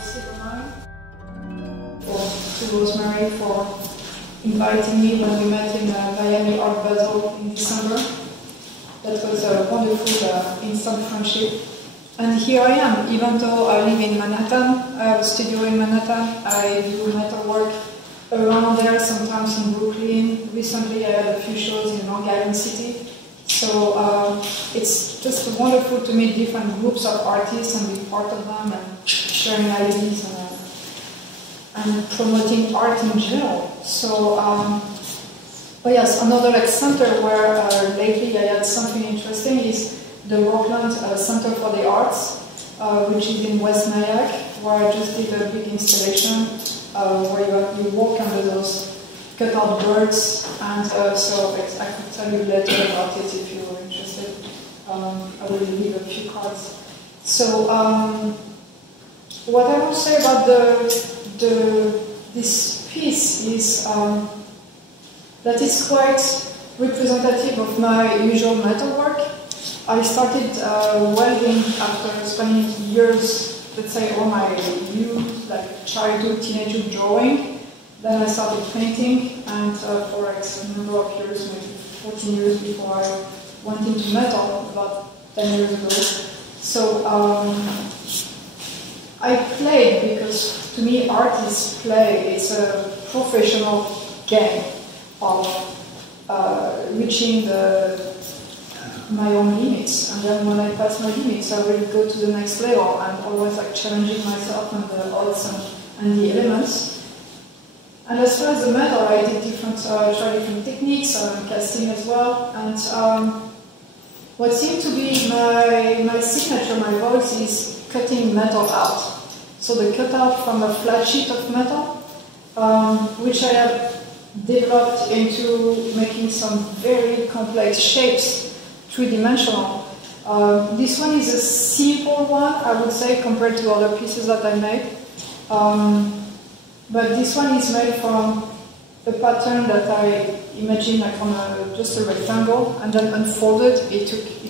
Silvermine, or to Rosemary for inviting me when we met in Miami Art Basel in December. That was a wonderful instant friendship. And here I am, even though I live in Manhattan, I have a studio in Manhattan, I do metal work around there, sometimes in Brooklyn. Recently I had a few shows in Long Island City. So it's just wonderful to meet different groups of artists and be part of them and sharing ideas and promoting art in general. So, but yes, another center where lately I had something interesting is the Rockland Center for the Arts, which is in West Nyack, where I just did a big installation where you walk under those cut-out birds, and so I could tell you later about it if you were interested. I will leave a few cards. So, what I want to say about this piece is that it's quite representative of my usual metal work. I started welding after spending years, let's say, all my youth, like childhood, teenagehood drawing. Then I started painting, and for a number of years, maybe 14 years before I went into metal, about 10 years ago. So I played because to me art is play. It's a professional game of reaching my own limits, and then when I pass my limits, I will go to the next level. I'm always like challenging myself and the odds and the elements. And as far as the metal, I did try different techniques, casting as well. And what seemed to be my signature, my voice, is cutting metal out. So the cutout from a flat sheet of metal, which I have developed into making some very complex shapes, three-dimensional. This one is a simple one, I would say, compared to other pieces that I made. But this one is made from a pattern that I imagined like on just a rectangle, and then unfolded. It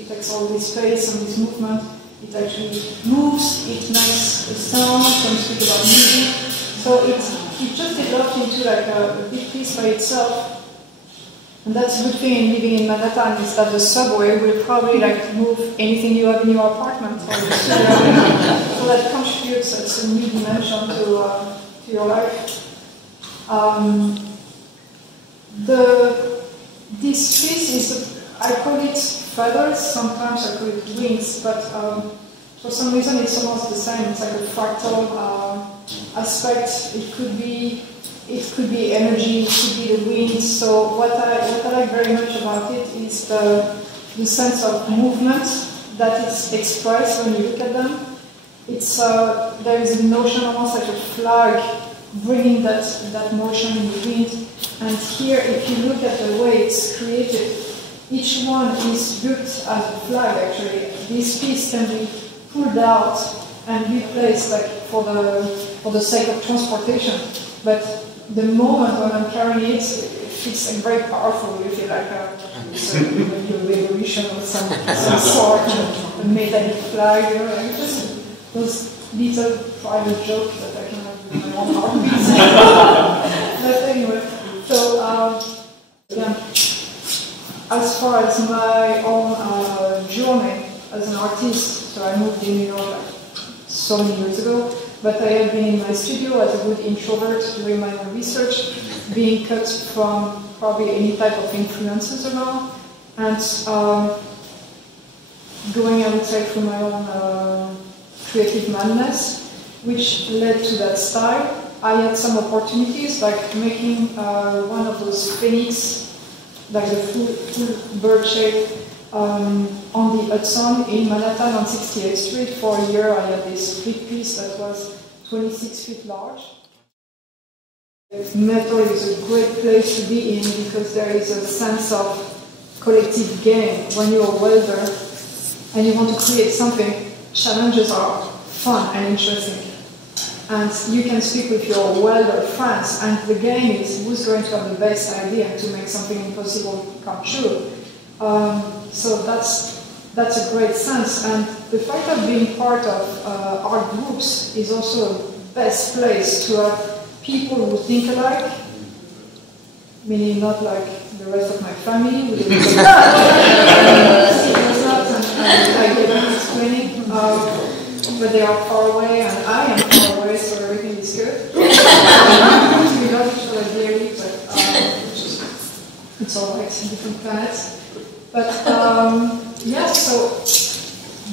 takes all this space and this movement. It actually moves, it makes a sound, can speak about music. So it just developed into like a big piece by itself. And that's a good thing in living in Manhattan, is that the subway will probably like move anything you have in your apartment or your studio. So that contributes as a new dimension to your life. This piece is, I call it feathers, sometimes I call it wings, but for some reason it's almost the same. It's like a fractal aspect. It could be energy, it could be the wind. So what I like very much about it is the sense of movement that is expressed when you look at them. It's there is a notion almost like a flag bringing that motion in the wind. And here, if you look at the way it's created, each one is built as a flag. Actually, this piece can be pulled out and replaced, like for the sake of transportation. But the moment when I'm carrying it, it's very powerful. You feel like it's a revolution or some sort, a metallic flag. You know, just those little private jokes that I can have with my own heartbeat. But anyway, so yeah. As far as my own journey as an artist, so I moved in New York like so many years ago. But I have been in my studio as a good introvert doing my own research, being cut from probably any type of influences around, and going, I would say, through my own creative madness, which led to that style. I had some opportunities, like making one of those phoenix, like the full bird shape, on the Hudson in Manhattan on 68th Street. For a year I had this big piece that was 26 feet large. Metal is a great place to be in because there is a sense of collective game. When you're a welder and you want to create something, challenges are fun and interesting. And you can speak with your welder friends, and the game is who's going to have the best idea to make something impossible come true. So that's a great sense, and the fact of being part of art groups is also a best place to have people who think alike, meaning not like the rest of my family, who live in I get them explaining, but they are far away and I am far away, so everything is good. We love each other dearly, but it's alright, different planets. But yeah, so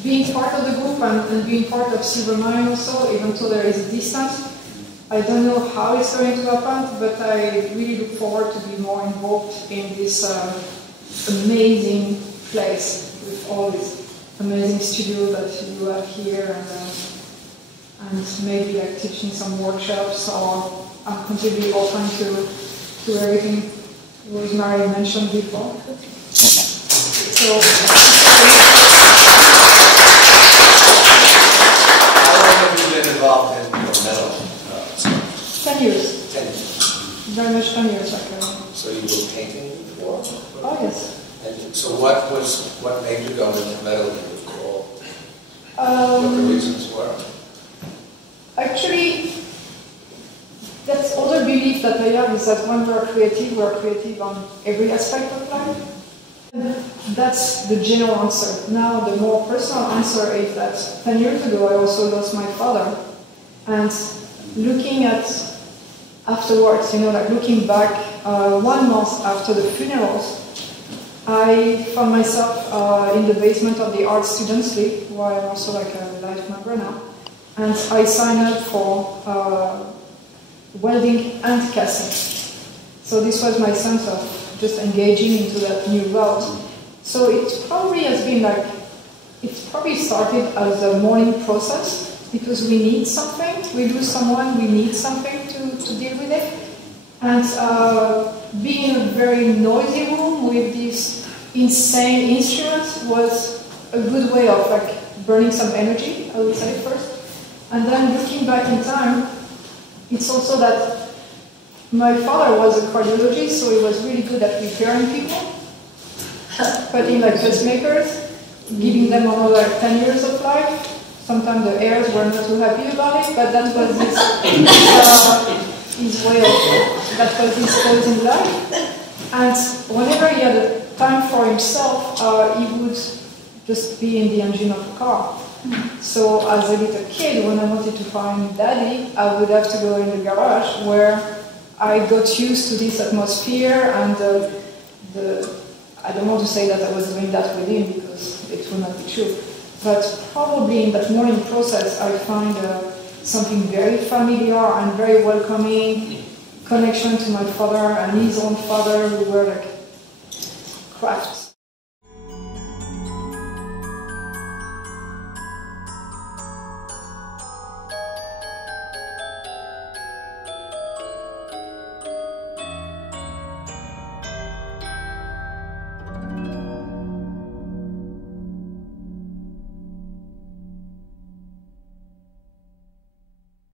being part of the group and being part of Silvermine also, even though there is a distance, I don't know how it's going to happen, but I really look forward to be more involved in this amazing place with all these amazing studios that you have here, and maybe like teaching some workshops, or I'm completely open to everything Rosemary mentioned before. So, how long have you been involved in metal? 10 years. 10 years. Very much 10 years, like. So you were painting before? Oh yes. And so what made you go into metal? You recall what the reasons were? Actually, that's other belief that I have, is that when we are creative on every aspect of life. That's the general answer. Now, the more personal answer is that 10 years ago I also lost my father, and looking at afterwards, like looking back 1 month after the funerals, I found myself in the basement of the Art Students League, where I'm also like a life member now, and I signed up for welding and casting. So this was my sense of just engaging into that new route. So it probably has been like, it's probably started as a morning process, because we need something, we lose someone, we need something to deal with it. And being in a very noisy room with these insane instruments was a good way of like burning some energy, I would say first. And then looking back in time, it's also that my father was a cardiologist, so he was really good at repairing people, putting like pacemakers, giving them another 10 years of life. Sometimes the heirs were not too happy about it, but that was his way of, that was his cause in life. And whenever he had a time for himself, he would just be in the engine of a car. So as a little kid, when I wanted to find Daddy, I would have to go in the garage, where I got used to this atmosphere, and I don't want to say that I was doing that with him, because it will not be true. But probably in that morning process, I find something very familiar and very welcoming, connection to my father and his own father, who were like crafts.